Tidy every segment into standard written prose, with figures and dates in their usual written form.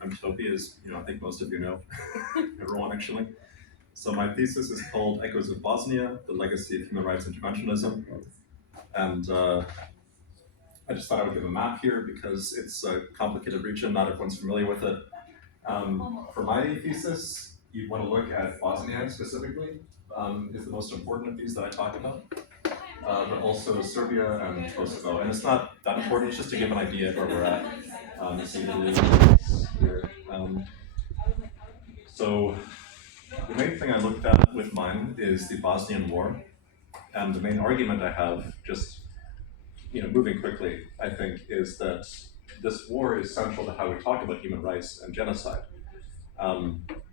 I'm Toby, as I think most of you know, everyone actually. So my thesis is called Echoes of Bosnia, the Legacy of Human Rights Interventionism. And I just thought I would give a map here because it's a complicated region, not everyone's familiar with it. For my thesis, you want to look at Bosnia specifically, is the most important of these that I talk about. But also Serbia and Kosovo. And it's not that important, it's just to give an idea of where we're at. It's Italy here. So the main thing I looked at with mine is the Bosnian War. And the main argument I have, just moving quickly, I think, is that this war is central to how we talk about human rights and genocide.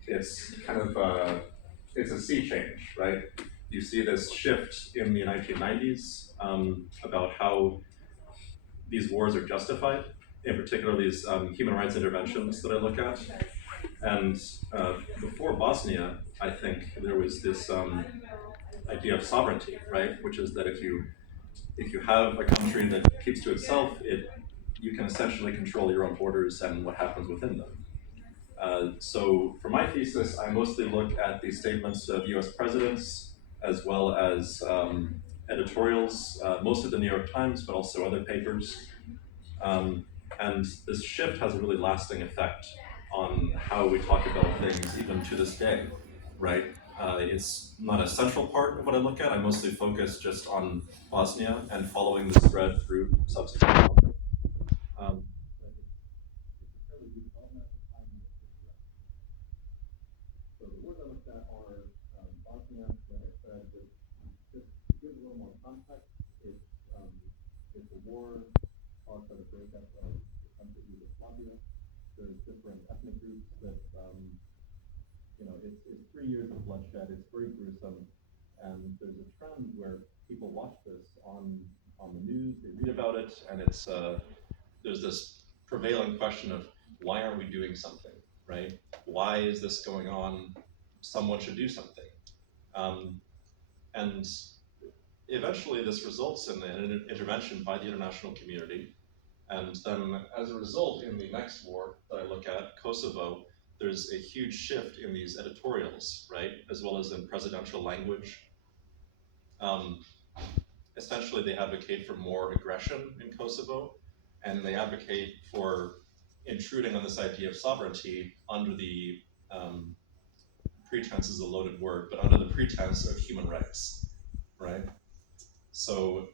It's kind of it's a sea change, right? You see this shift in the 1990s about how these wars are justified, in particular these human rights interventions that I look at. And before Bosnia, I think there was this idea of sovereignty, right? Which is that if you have a country that keeps to itself, you can essentially control your own borders and what happens within them. So for my thesis, I mostly look at the statements of US presidents as well as editorials, most of the New York Times, but also other papers. And this shift has a really lasting effect on how we talk about things even to this day, right? It's not a central part of what I look at. I mostly focus just on Bosnia and following the spread through subsequent conflict. So the words I looked at are Bosnia, like I said, just to give a little more context, it's a war caused by the breakup of the country of Yugoslavia. There's different ethnic groups that, it's 3 years of bloodshed. It's very gruesome. And there's a trend where people watch this on the news, they read about it, and there's this prevailing question of why aren't we doing something, right? Why is this going on? Someone should do something. And eventually this results in an intervention by the international community. And then as a result, in the next war that I look at, Kosovo, there's a huge shift in these editorials, right? As well as in presidential language. Essentially, they advocate for more aggression in Kosovo, and they advocate for intruding on this idea of sovereignty under the pretense is a loaded word, but under the pretense of human rights, right? So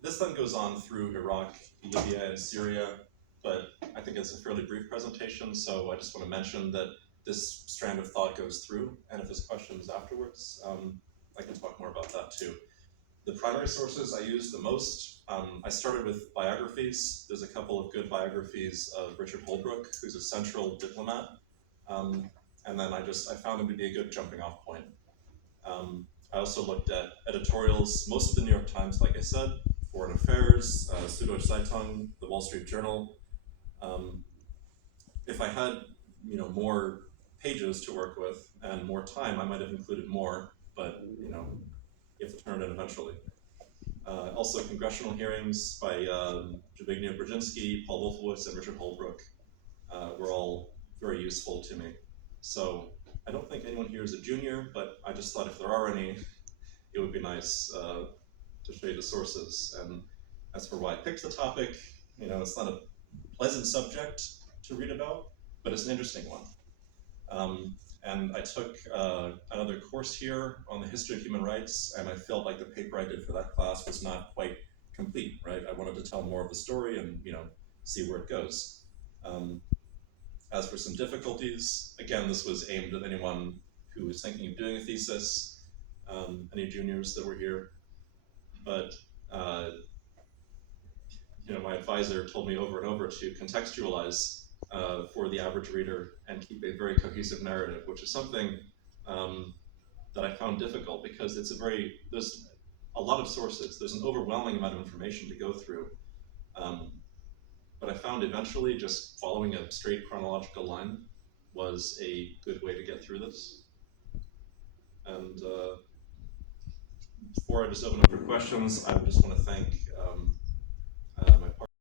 this then goes on through Iraq, Libya, and Syria, but I think it's a fairly brief presentation, so I just want to mention that this strand of thought goes through, and if there's questions afterwards, I can talk more about that too. The primary sources I use the most, I started with biographies. There's a couple of good biographies of Richard Holbrooke, who's a central diplomat, and then I found him to be a good jumping off point. I also looked at editorials, most of the New York Times, like I said, Foreign Affairs, Süddeutsche Zeitung, the Wall Street Journal. If I had more pages to work with and more time, I might have included more, but you have to turn it in eventually. Also, congressional hearings by Zbigniew Brzezinski, Paul Wolfowitz, and Richard Holbrooke were all very useful to me. So I don't think anyone here is a junior, but I just thought if there are any, it would be nice to show you the sources. And as for why I picked the topic, it's not a pleasant subject to read about, but it's an interesting one. And I took another course here on the history of human rights, and I felt like the paper I did for that class was not quite complete, right? I wanted to tell more of the story and see where it goes. As for some difficulties, again, this was aimed at anyone who was thinking of doing a thesis, any juniors that were here. But my advisor told me over and over to contextualize for the average reader and keep a very cohesive narrative, which is something that I found difficult because there's a lot of sources. There's an overwhelming amount of information to go through. But I found eventually just following a straight chronological line was a good way to get through this. And before I just open up for questions, I just want to thank